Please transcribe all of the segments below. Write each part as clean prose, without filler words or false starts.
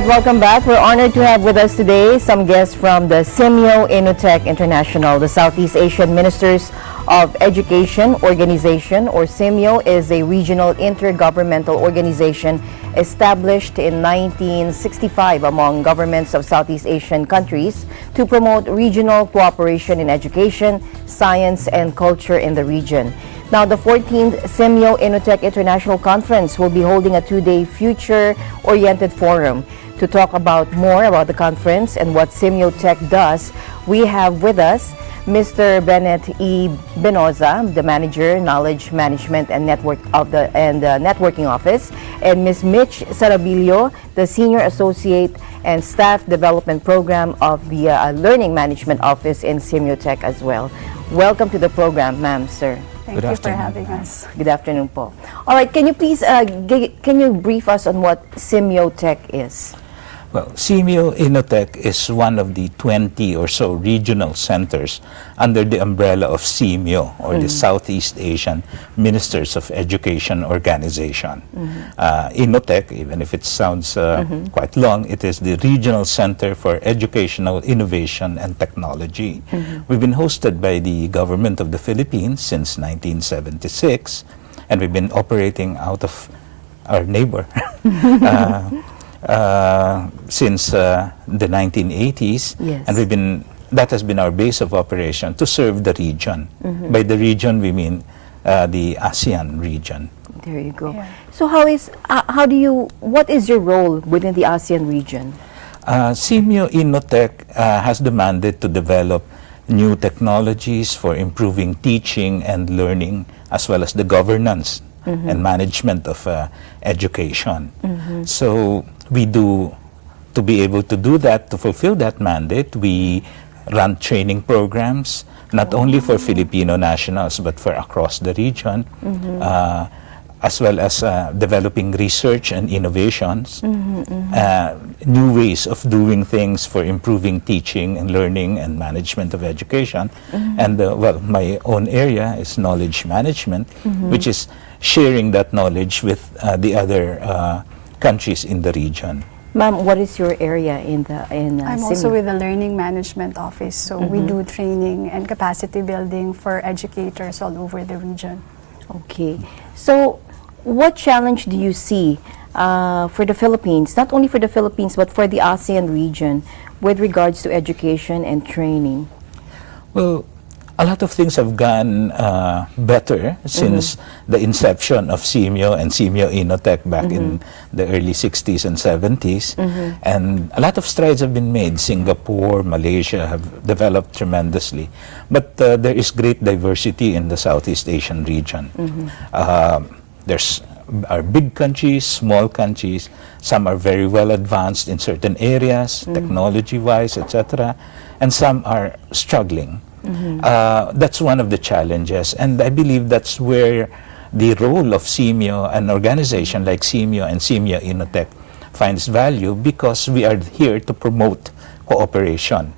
right, welcome back. We're honored to have with us today some guests from the SEAMEO Innotech International, the Southeast Asian Ministers of Education Organization, or SEAMEO is a regional intergovernmental organization established in 1965 among governments of Southeast Asian countries to promote regional cooperation in education, science, and culture in the region. Now, the 14th SEAMEO Innotech International Conference will be holding a two-day future-oriented forum. To talk about more about the conference and what SEAMEO Tech does, we have with us Mr. Bennett E. Benoza, the Manager, Knowledge Management and Networking Office, and Ms. Mitch Sarabilio, the Senior Associate and Staff Development Program of the Learning Management Office in SEAMEO Tech as well. Welcome to the program, ma'am, sir. Thank you for having us. Good afternoon po. All right, can you please, can you brief us on what SEAMEO Tech is? Well, SEAMEO Innotech is one of the 20 or so regional centers under the umbrella of SEAMEO, or the Southeast Asian Ministers of Education Organization. Innotech, even if it sounds quite long, it is the Regional Center for Educational Innovation and Technology. We've been hosted by the government of the Philippines since 1976, and we've been operating out of our neighbor since the 1980s, yes. And that has been our base of operation to serve the region. By the region, we mean the ASEAN region. There you go. Yeah. So what is your role within the ASEAN region? SEAMEO Innotech has the mandate to develop new technologies for improving teaching and learning, as well as the governance and management of education. So to be able to do that, to fulfill that mandate, we run training programs, not only for Filipino nationals, but for across the region, as well as developing research and innovations, new ways of doing things for improving teaching and learning and management of education. And well, my own area is knowledge management, which is sharing that knowledge with the other countries in the region. Ma'am, what is your area in I'm also with the Learning Management Office, so we do training and capacity building for educators all over the region. Okay. So what challenge do you see for the Philippines, not only for the Philippines, but for the ASEAN region with regards to education and training? Well, a lot of things have gone better since the inception of SEAMEO and SEAMEO Innotech back in the early 60s and 70s. And a lot of strides have been made. Singapore, Malaysia have developed tremendously. But there is great diversity in the Southeast Asian region. There's are big countries, small countries. Some are very well advanced in certain areas, technology-wise, etc. And some are struggling. That's one of the challenges, and I believe that's where the role of SEAMEO, an organization like SEAMEO and SEAMEO Innotech, finds value, because we are here to promote cooperation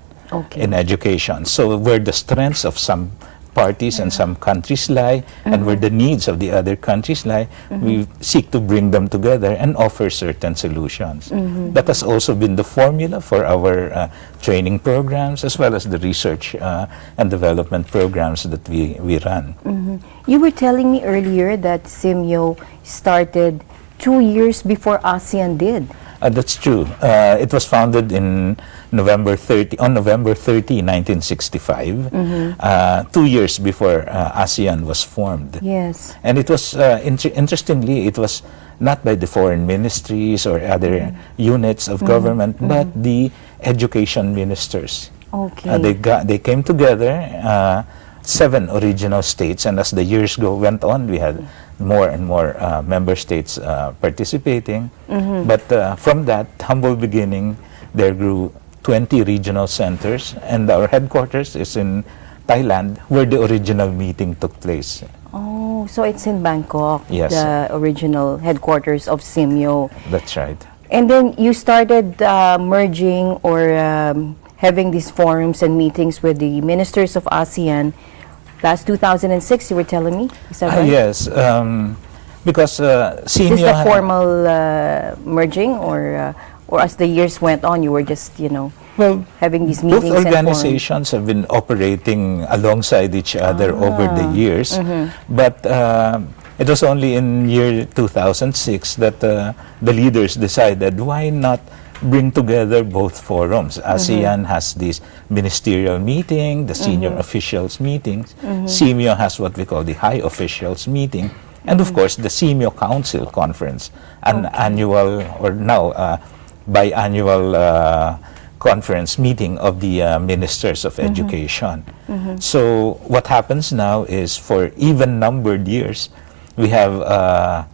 in education. So where the strengths of some parties and some countries lie, and where the needs of the other countries lie, we seek to bring them together and offer certain solutions. That has also been the formula for our training programs, as well as the research and development programs that we run. You were telling me earlier that SEAMEO started 2 years before ASEAN did. That's true. It was founded on November 30, 1965, 2 years before ASEAN was formed. Yes. And it was, interestingly, it was not by the foreign ministries or other units of government, but the education ministers. Okay. They came together, 7 original states, and as the years went on, we had more and more member states participating. But from that humble beginning, there grew 20 regional centers, and our headquarters is in Thailand, where the original meeting took place. Oh, so it's in Bangkok, Yes. the original headquarters of SEAMEO. That's right. And then you started merging or having these forums and meetings with the ministers of ASEAN last 2006, you were telling me? Is that right? Yes. Because SEAMEO... Is this the formal merging, or or as the years went on, you were just, Well, having these both meetings and organizations have been operating alongside each other over the years, but it was only in year 2006 that the leaders decided, why not bring together both forums? ASEAN has this ministerial meeting, the senior officials meetings. SEAMEO has what we call the high officials meeting, and of course the SEAMEO Council Conference, an annual or now biannual conference meeting of the ministers of education. So what happens now is, for even numbered years, we have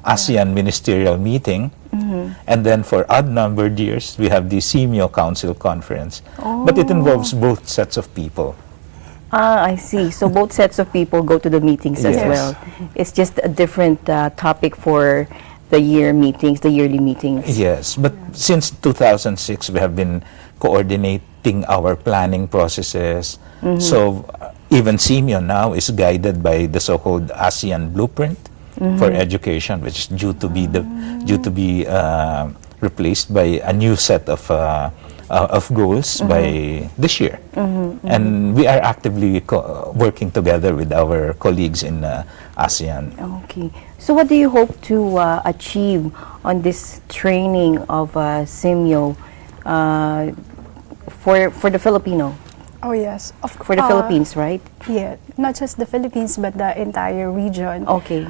ASEAN ministerial meeting, and then for odd numbered years, we have the SEAMEO Council Conference. But it involves both sets of people. Ah, I see. So both sets of people go to the meetings as Yes. well. It's just a different topic for the yearly meetings. Yes, but since 2006, we have been coordinating our planning processes. So even SEAMEO now is guided by the so-called ASEAN Blueprint for Education, which is due to be replaced by a new set of goals by this year. And we are actively working together with our colleagues in ASEAN. Okay. So what do you hope to achieve on this training of SEAMEO for the Filipino, Oh yes, for the Philippines, right? Yeah, not just the Philippines but the entire region. Okay.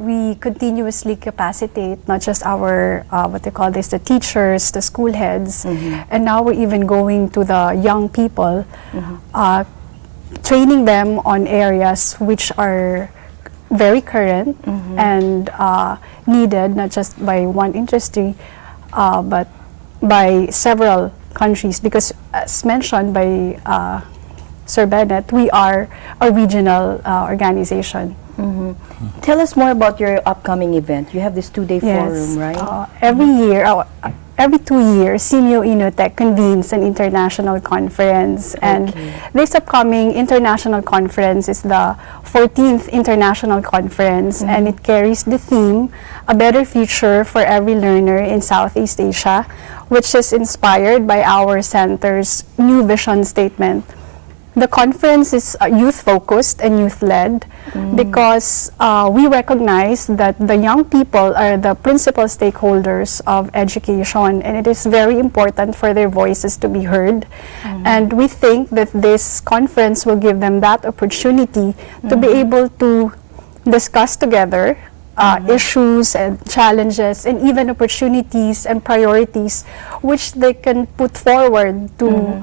We continuously capacitate not just our the teachers, the school heads, and now we're even going to the young people, training them on areas which are very current and needed not just by one industry, but by several countries, because as mentioned by Sir Bennett, we are a regional organization. Tell us more about your upcoming event. You have this two-day forum, right? Every 2 years, SEAMEO Inotech convenes an international conference, and this upcoming international conference is the 14th international conference, and it carries the theme, A Better Future for Every Learner in Southeast Asia, which is inspired by our center's new vision statement. The conference is youth-focused and youth-led because we recognize that the young people are the principal stakeholders of education, and it is very important for their voices to be heard. And we think that this conference will give them that opportunity to be able to discuss together issues and challenges and even opportunities and priorities which they can put forward to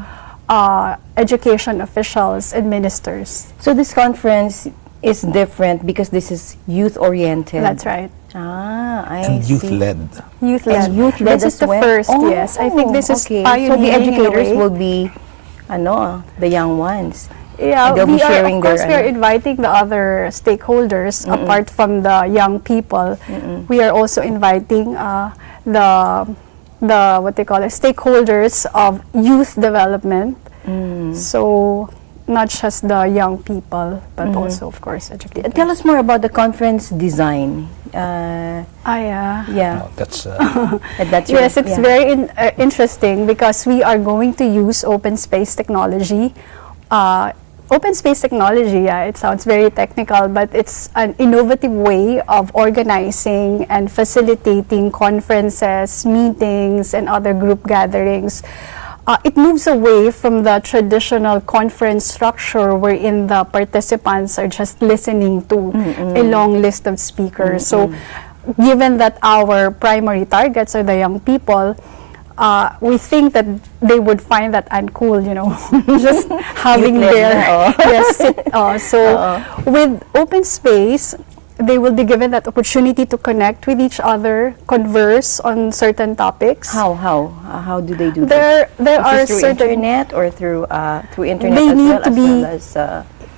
education officials and ministers. So this conference is different because this is youth-oriented. That's right. Ah, I And see. youth-led. Youth-led. And youth-led This is as the well? first, yes. I think this is okay. pioneering So the in a educators way. will be, the young ones. Yeah, and they'll be we are, sharing of course, their, we are inviting the other stakeholders apart from the young people. We are also inviting the stakeholders of youth development. So not just the young people, but also, of course, educators. Tell us more about the conference design. Yeah. Yeah, That's that's your- Yes, it's yeah. very interesting because we are going to use open space technology. Open space technology, it sounds very technical, but it's an innovative way of organizing and facilitating conferences, meetings, and other group gatherings. It moves away from the traditional conference structure wherein the participants are just listening to a long list of speakers. So, given that our primary targets are the young people, we think that they would find that uncool, just having their with open space, they will be given that opportunity to connect with each other, converse on certain topics. How do they do There this? are Is this through certain internet or through internet They as need well, to as be- well as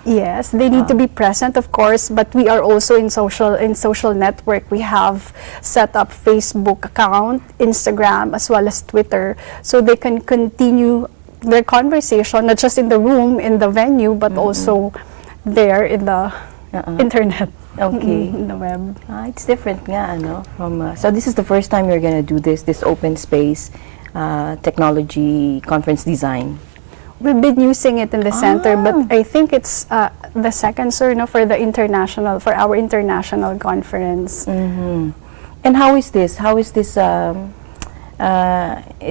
Yes, they need to be present, of course, but we are also in social network. We have set up Facebook account, Instagram, as well as Twitter, so they can continue their conversation, not just in the room, in the venue, but also there in the internet. Okay. In the web. It's different nga, from, so this is the first time you're going to do this open space technology conference design? We've been using it in the center, but I think it's the second, sir, no, for our international conference. And how is this? Is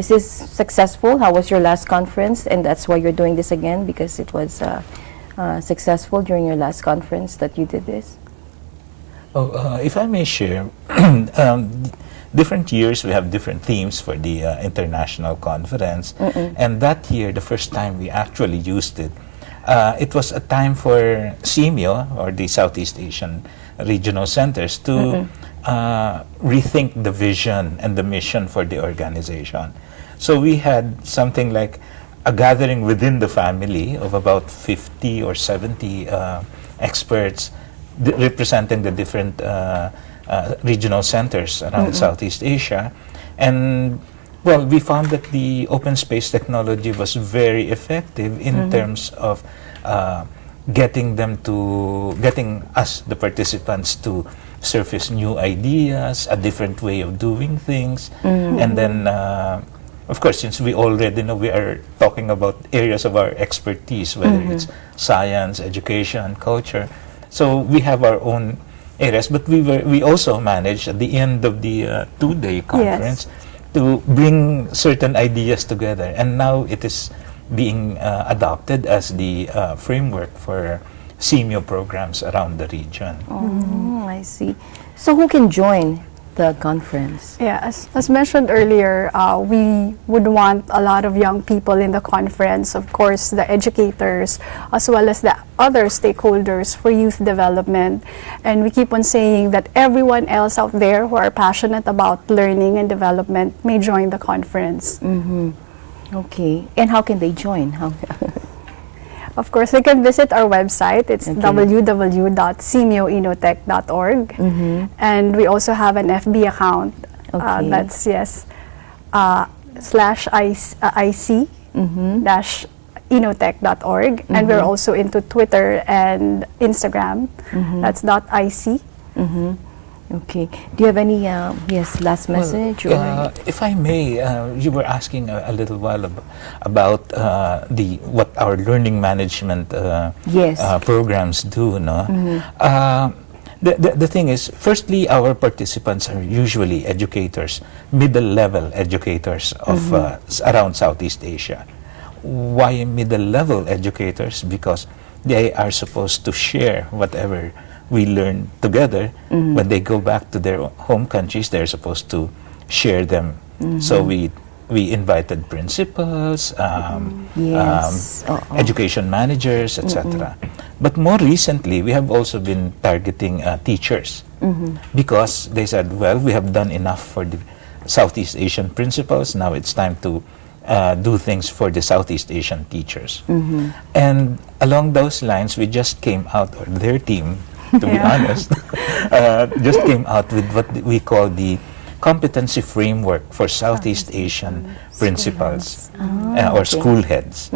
this successful? How was your last conference? And that's why you're doing this again, because it was successful during your last conference that you did this? If I may share, different years we have different themes for the international conference. And that year, the first time we actually used it, it was a time for SEAMEO, or the Southeast Asian Regional Centers, to rethink the vision and the mission for the organization. So we had something like a gathering within the family of about 50 or 70 experts representing the different regional centers around Southeast Asia. And well, we found that the open space technology was very effective in terms of getting us, the participants, to surface new ideas, a different way of doing things. And then, of course, since we already know, we are talking about areas of our expertise, whether it's science, education, culture. So we have our own areas, but we also managed at the end of the two-day conference to bring certain ideas together, and now it is being adopted as the framework for SEAMEO programs around the region. I see. So who can join the conference? Yeah, as mentioned earlier, we would want a lot of young people in the conference, of course, the educators, as well as the other stakeholders for youth development. And we keep on saying that everyone else out there who are passionate about learning and development may join the conference. Okay. And how can they join? How? Of course, they can visit our website. It's www.seameoinotech.org. And we also have an FB account. That's, /IC-inotech.org. And we're also into Twitter and Instagram. That's .IC. Okay. Do you have any last message? Well, if I may, you were asking a little while about what our learning management programs do, no? The thing is, firstly, our participants are usually educators, middle-level educators of around Southeast Asia. Why middle-level educators? Because they are supposed to share whatever we learn together. When they go back to their home countries, they're supposed to share them. So we invited principals, education managers, etc. But more recently, we have also been targeting teachers, because they said, well, we have done enough for the Southeast Asian principals. Now it's time to do things for the Southeast Asian teachers. And along those lines, we just came out, or their team, to be honest, just came out with what we call the competency framework for Southeast Asian principals or school heads.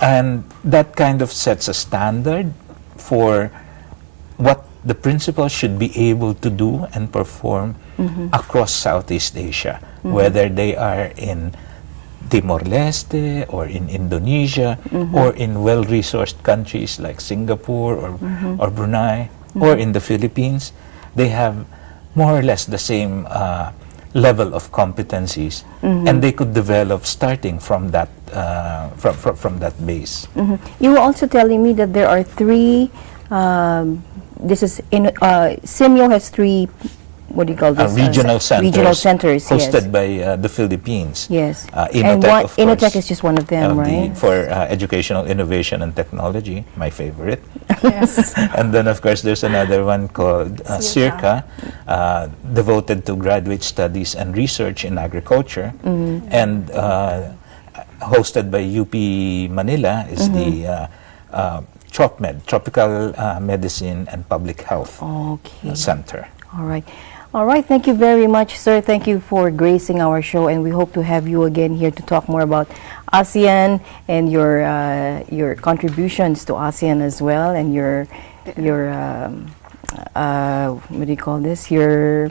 And that kind of sets a standard for what the principals should be able to do and perform across Southeast Asia, whether they are in Timor-Leste or in Indonesia or in well-resourced countries like Singapore or Brunei, or in the Philippines. They have more or less the same level of competencies, and they could develop starting from that from that base. You were also telling me that there are three. SEAMEO has three. What do you call this? Regional centers hosted yes. by the Philippines. Yes. Inotech, of course, Inotech is just one of them, right? For educational innovation and technology, my favorite. Yes. And then, of course, there's another one called CIRCA, devoted to graduate studies and research in agriculture. And hosted by UP Manila is the TropMed, Tropical Medicine and Public Health Center. All right. All right, thank you very much, sir. Thank you for gracing our show, and we hope to have you again here to talk more about ASEAN and your contributions to ASEAN as well, and your what do you call this? Your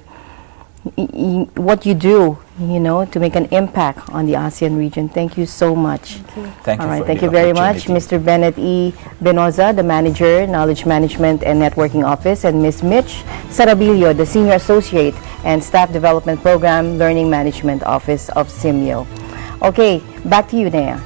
what you do, to make an impact on the ASEAN region. Thank you so much. Thank you. All right, for thank the you very much, opportunity. Mr. Bennett E. Benoza, the Manager, Knowledge Management and Networking Office, and Ms. Mitch Sarabilio, the Senior Associate and Staff Development Program Learning Management Office of SEAMEO. Okay, back to you, Nea.